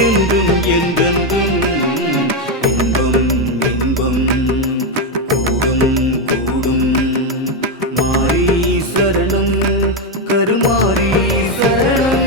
என்றும் என்றென்றும் இன்பம் இன்பம் கூடும் கூடும். மாரி சரணம் கருமாரி சரணம்.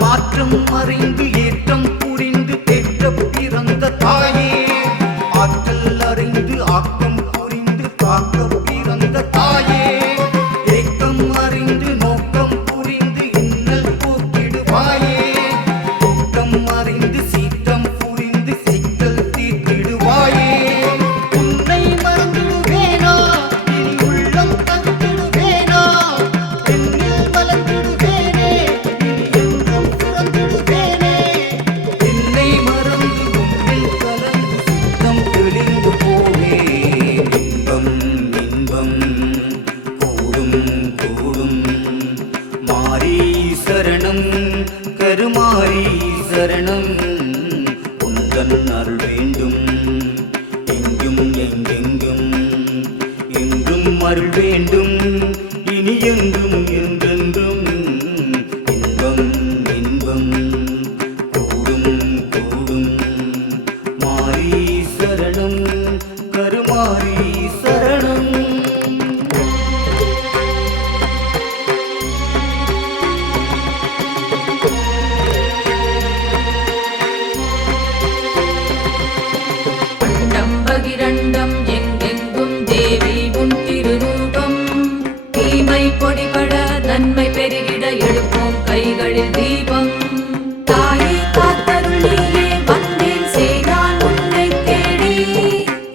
மாற்றம் அறிந்து ஏற்றம் புரிந்து தேற்றப் பிறந்த தாயே, ஆற்றல் அறிந்து ஆக்கம் புரிந்து காக்கப் பிறந்த தாயே, ஏக்கம் அறிந்து நோக்கம் புரிந்து இன்னல் போக்கிடுவாயே, கூட்டம் அறிந்து சீற்றம் புரிந்து சிக்கல் தீர்த்திடுவாயே. உன்னை மறந்துடுவேனா இனி உள்ளம் தந்திடுவேனா, என்னில் மலர்ந்திடுவேனே இனி என்றும் துறந்திடுவேனே. என்னை மறந்து உன்னில் கலந்து சித்தம் தெளிந்து போவேன். இன்பம் இன்பம் கூடும் கூடும். மாரி சரணம் கருமாரி சரணம். உந்தன் அருள் வேண்டும் எங்கும் எங்கெங்கும். என்றும் அருள் வேண்டும் இனி என்றும் என்றென்றும். இன்பம் இன்பம் கூடும் கூடும். மாரி சரணம் கருமாரி சரணம். அண்டம் பகிரண்டம் எங்கெங்கும் தேவி உன் திருரூபம். தீமை பொடிபட நன்மை பெருகிட எடுப்போம் கைகளில் தீபம். தாயே காத்தருள் நீயே வந்தேன் செய்தான் உன்னை தேடி.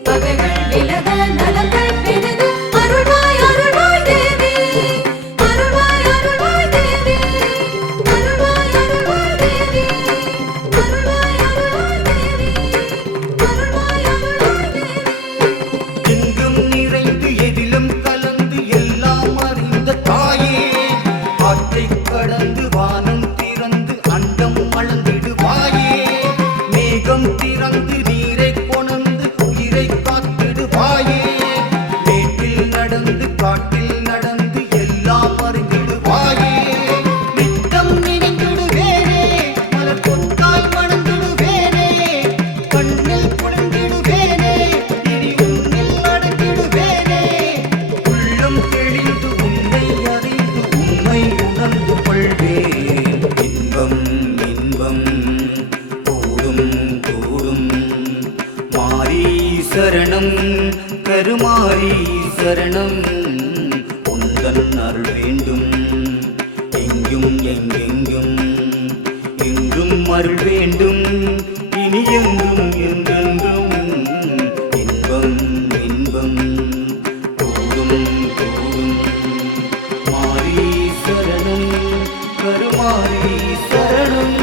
பகைகள் விலக நலங்கள் பெருக அருள்வாய் அருள்வாய் தேவி. அருள்வாய் அருள்வாய் தேவி. அருள்வாய் அருள்வாய் தேவி. அருள்வாய் அருள்வாய் தேவி. அருள்வாய் அருள்வாய் தேவி. எங்கும் நிறைந்து எதிலும் கலந்து எல்லாம் அறிந்த தாயே, ஆற்றை கடந்து வானம் திறந்து அண்டம் அளந்திடுவாயே, மேகம் திறந்து நீரை கொணர்ந்து உயிரை காத்திடுவாயே, மேட்டில் நடந்து காட்டில் நடந்து எல்லாம் அறிந்திடுவாயே. நித்தம் நினைந்திடுவேனே மலர் கொத்தாய் மணந்திடுவேனே, கண்ணில் குளிர்ந்திடுவேனே இனி உன்னில் அடங்கிடுவேனே. உள்ளம் தெளிந்து உன்னை அறிந்து உண்மை உணர்ந்து கொள்வேன். இன்பம் இன்பம் கூடும் கூடும். மாரி சரணம் கருமாரி சரணம். உந்தன் அருள் வேண்டும் எங்கும் எங்கெங்கும். என்றும் அருள் வேண்டும் இனி என்றும் என்றென்றும். இன்பம் இன்பம் கூடும் கூடும். மாரி சரணம் கருமாரி சரணம்.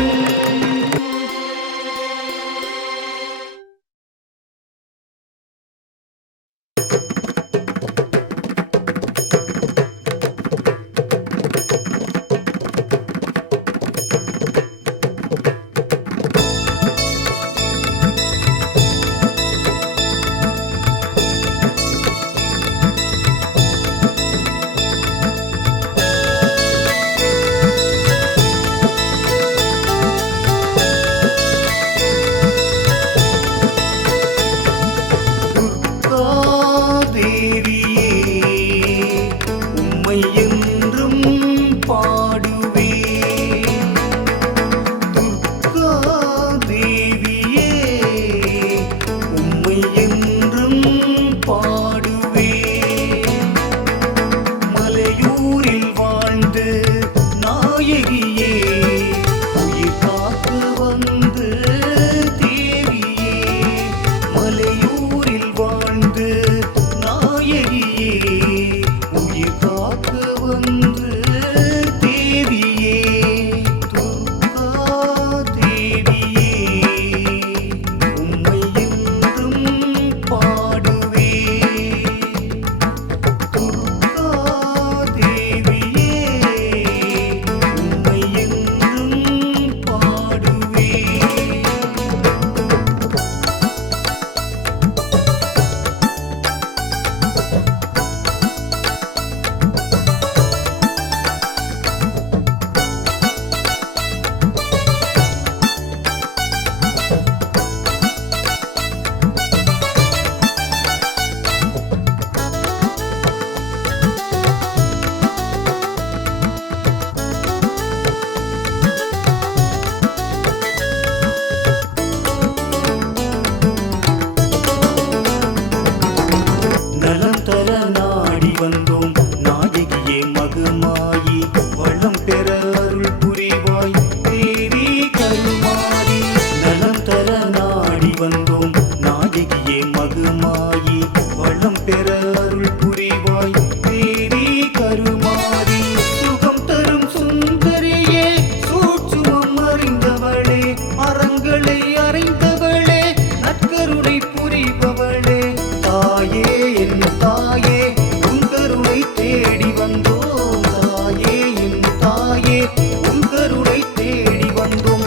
வந்தோம் நாயகியே மகுமாயி வளம் பெற அருள் புரிவாய் தேவி கருமாரி சுகம் தரும் சுந்தரியே சூட்சுமம் அறிந்தவளே அறங்களை அறிந்தவளே நற்கருணை புரிபவளே தாயே என் தாயே உன் கருணை தேடி வந்தோம் தாயே என் தாயே உன் கருணை தேடி வந்தோம்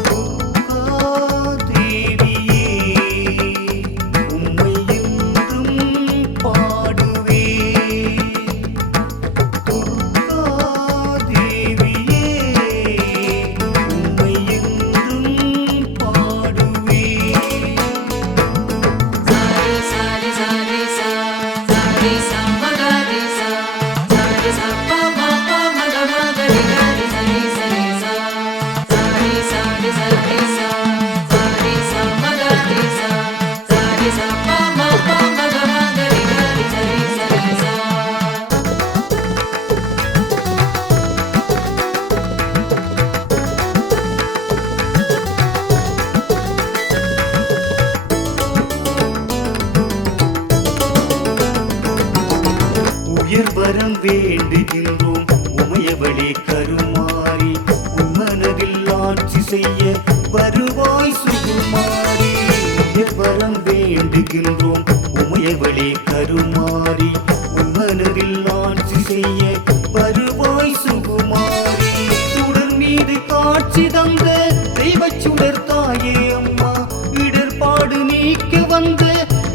வரம் வேண்டுகின்றோம் உமையவளே கருமாரி உன்மனதில் ஆட்சி செய்ய வருவாய் சுகுமாரி வரம் வேண்டுகின்றோம் உமையவளே கருமாரி உன்மனதில் ஆட்சி செய்ய வருவாய் சுகுமாரி சுடர் மீது காட்சி தந்த தெய்வச் சுடர் தாயே அம்மா இடர்பாடு நீக்க வந்த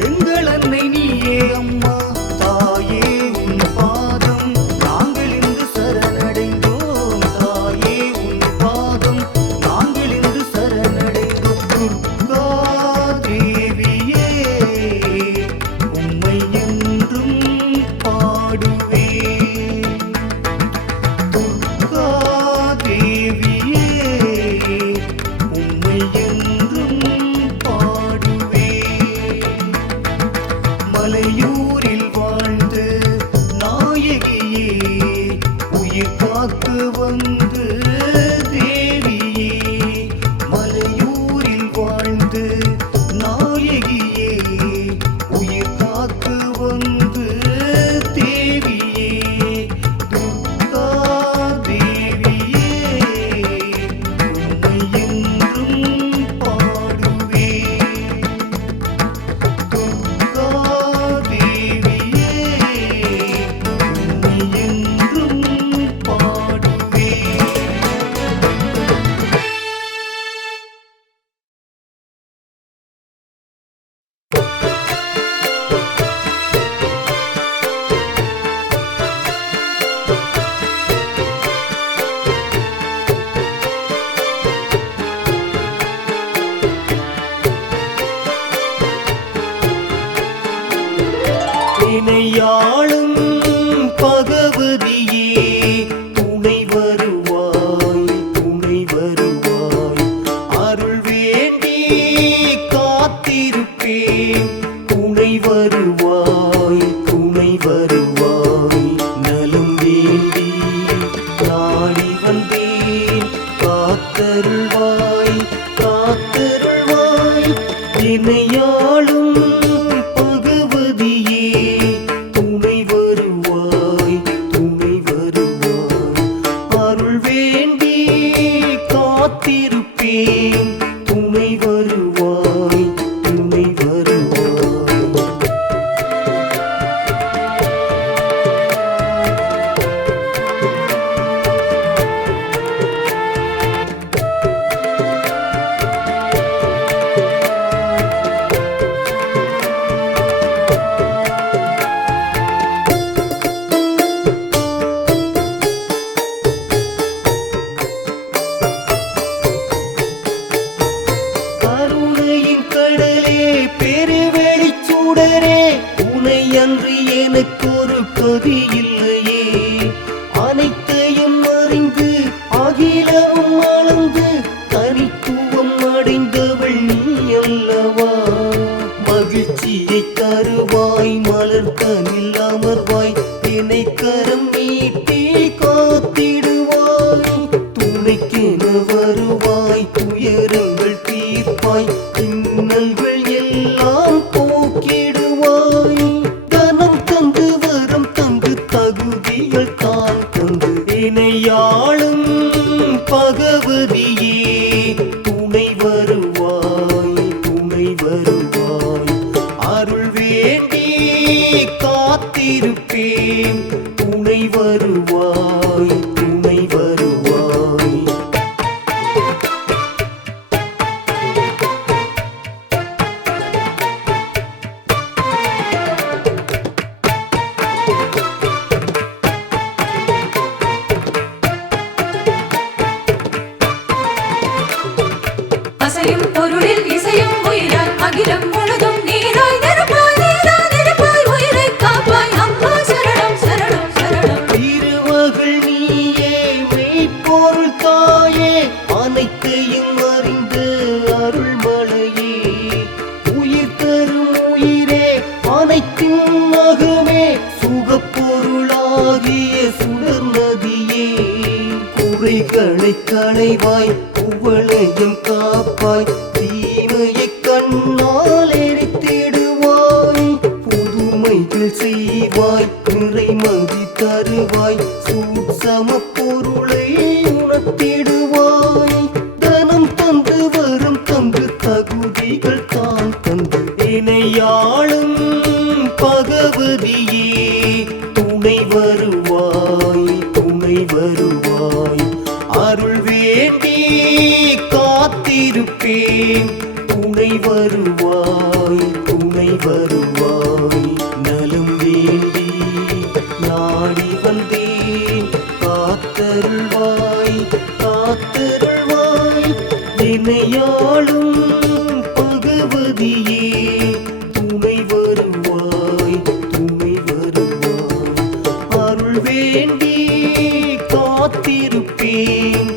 எங்கள் அன்னை நீயே அம்மா தாயே உன் பாதம் நாங்கள் இன்று சரணடைந்தோம் தாயே உன் பாதம் நாங்கள் இன்று சரணடைந்தோம் துர்கா தேவியே உம்மை என்றும் பாடுவேன் துர்கா தேவியே உம்மை என்றும் பாடுவேன் மலையூரில் வாழ்ந்து நாயகியே உயிர் காத்து வந்து தேவியே மலையூரில் வாழ்ந்து நாயகியே உயிர் காத்து வந்து தேவியே துர்கா தேவியே உம்மை என்றும் பாடுவேன் துர்கா தேவியே உம்மை என்றும் பாடுவேன் இணையாளும் பகவதியே துணை வருவாய் அருள் வேண்டி காத்திருப்பேன் துணை வருவாய் நலம் வேண்டி நாடி வந்தேன் காத்தருள்வாய் இணையாளும் பகவதியே துணை வருவாய் அருள் வேண்டி காத்திருப்பேன் துணை வருவாய் கருணையின் கடலே பெருவெளிச் சுடரே உனை அன்றி எனக்கொரு கதி இல்லையே அனைத்தையும் அறிந்து அகிலமும் அளந்து தனித்துவம் அடைந்தவள் நீ அல்லவா மகிழ்ச்சியை தருவாய் மலர்தனில் அமர்வாய் என்னை கரம் நீட்டி காத்திடுவாய் துணைக்கென வருவாய் துயரங்கள் தீர்ப்பாய் இன்னல்கள் எல்லாம் நகமே சுகப்பொருளாகிய சுடர் நதியே குறைகளை களைவாய் குவளையும் காப்பாய் தீமையை கண்ணால் எரித்திடுவாய் புதுமைகள் செய்வாய் நிறைமதி தருவாய் சூட்சம பொருளை உணர்த்திடுவாய் தனம் தந்து வரும் தந்து தகுதிகள் தான் தந்து இணையாளும் பகவதியே துணை வருவாய் அருள் வேண்டி காத்திருப்பேன் துணை வருவாய் நலம் வேண்டி நாடி வந்தேன் காத்தருள்வாய் இணையாளும் பகவதியே துணை வருவாய் அருள் வேண்டி காத்திருப்பேன்